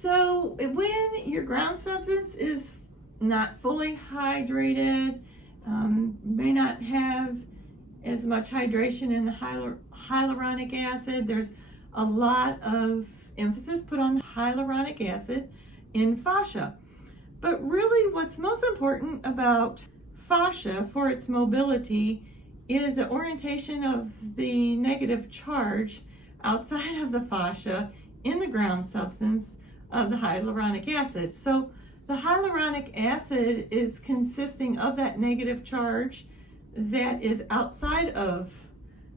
So when your ground substance is not fully hydrated, you may not have as much hydration in the hyaluronic acid. There's a lot of emphasis put on hyaluronic acid in fascia. But really what's most important about fascia for its mobility is the orientation of the negative charge outside of the fascia in the ground substance of the hyaluronic acid. So the hyaluronic acid is consisting of that negative charge that is outside of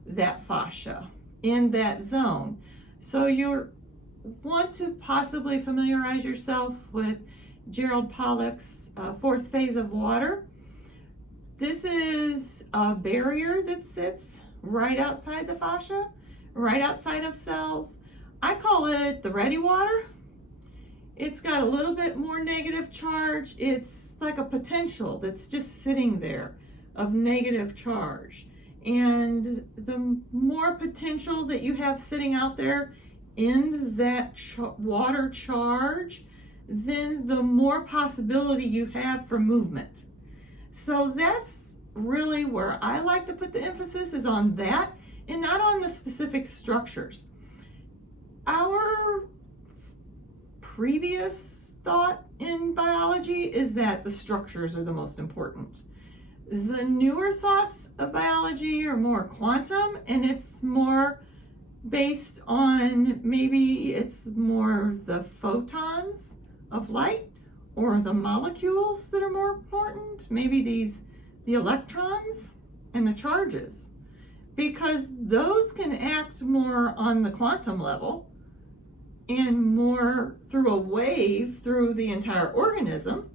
that fascia in that zone. So you want to possibly familiarize yourself with Gerald Pollack's fourth phase of water. This is a barrier that sits right outside the fascia, right outside of cells. I call it the ready water. It's got a little bit more negative charge. It's like a potential that's just sitting there of negative charge. And the more potential that you have sitting out there in that water charge, then the more possibility you have for movement. So that's really where I like to put the emphasis, is on that and not on the specific structures. Our previous thought in biology is that the structures are the most important. The newer thoughts of biology are more quantum, and it's more based on, maybe it's more the photons of light or the molecules that are more important, maybe the electrons and the charges, because those can act more on the quantum level and more through a wave through the entire organism,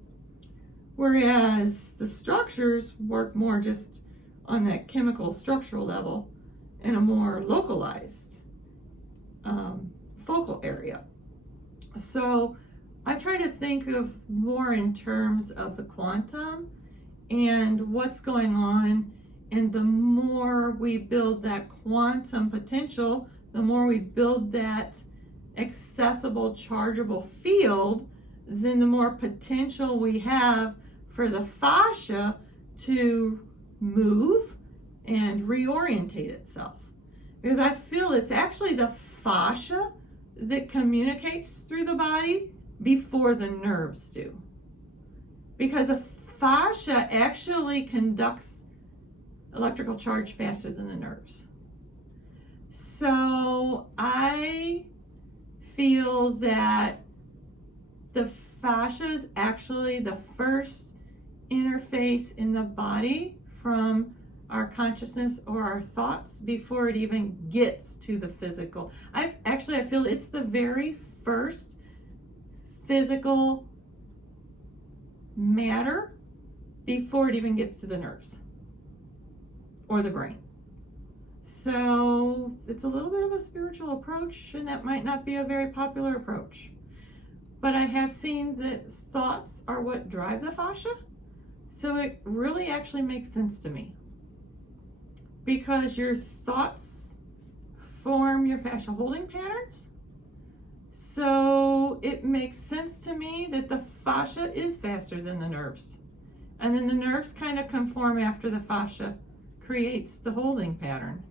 whereas the structures work more just on that chemical structural level in a more localized focal area. So I try to think of more in terms of the quantum and what's going on, and the more we build that quantum potential, the more we build that accessible chargeable field, then the more potential we have for the fascia to move and reorientate itself. Because I feel it's actually the fascia that communicates through the body before the nerves do. Because a fascia actually conducts electrical charge faster than the nerves. So I feel that the fascia is actually the first interface in the body from our consciousness or our thoughts before it even gets to the physical. I feel it's the very first physical matter before it even gets to the nerves or the brain. So it's a little bit of a spiritual approach, and that might not be a very popular approach. But I have seen that thoughts are what drive the fascia. So it really actually makes sense to me, because your thoughts form your fascia holding patterns. So it makes sense to me that the fascia is faster than the nerves. And then the nerves kind of conform after the fascia creates the holding pattern.